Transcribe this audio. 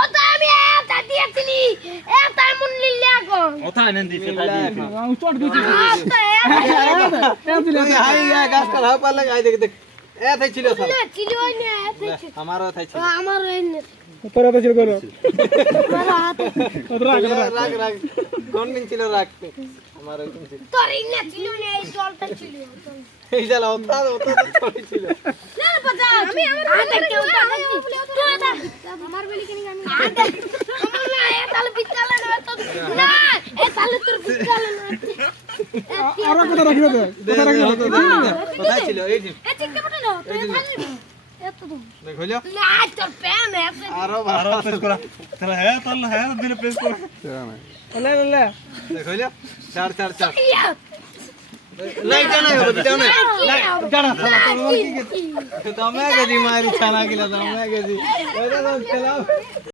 ওটা আমি এটা দিয়েছিলি এটা মন লিলে এখন ওটা এনে দিছে তাই দিছে হাই গাছ কাল হাও পারলে আই দেখ দেখ এ থাই ছিল সব না ছিল না এটা আমারও থাই ছিল আমার এনে তোরা তো ছিল করো রাগ রাগ কোন দিন ছিল রাখতে আমার ওই ছিল তোর এনে ছিল না এই জলটা ছিল এই জালা ওটা ওটা তো ছিল না বাজা আমি আমার দেখতে ওটা তুই এটা আমার বলি কেন আমি না এটা বিদ্যালয় না এটা তোর বিদ্যালয় না আর কথা রাখি দে কথা রাখি কোথায় ছিল এই যে এ চিকটা পড়ে না তুই খালি এত তো দেখ হইলো না তোর প্যান আছে আরো আরো পেশ করা তাহলে হ্যাঁ তাহলে হ্যাঁ দিলে পেশ করা লে লে দেখ হইলো চার চার চার ইয়া নাই জানা হবে দিতাও না জানা তুমি গেছি মারি ছানা গিলা তুমি গেছি এটা তো খেলাও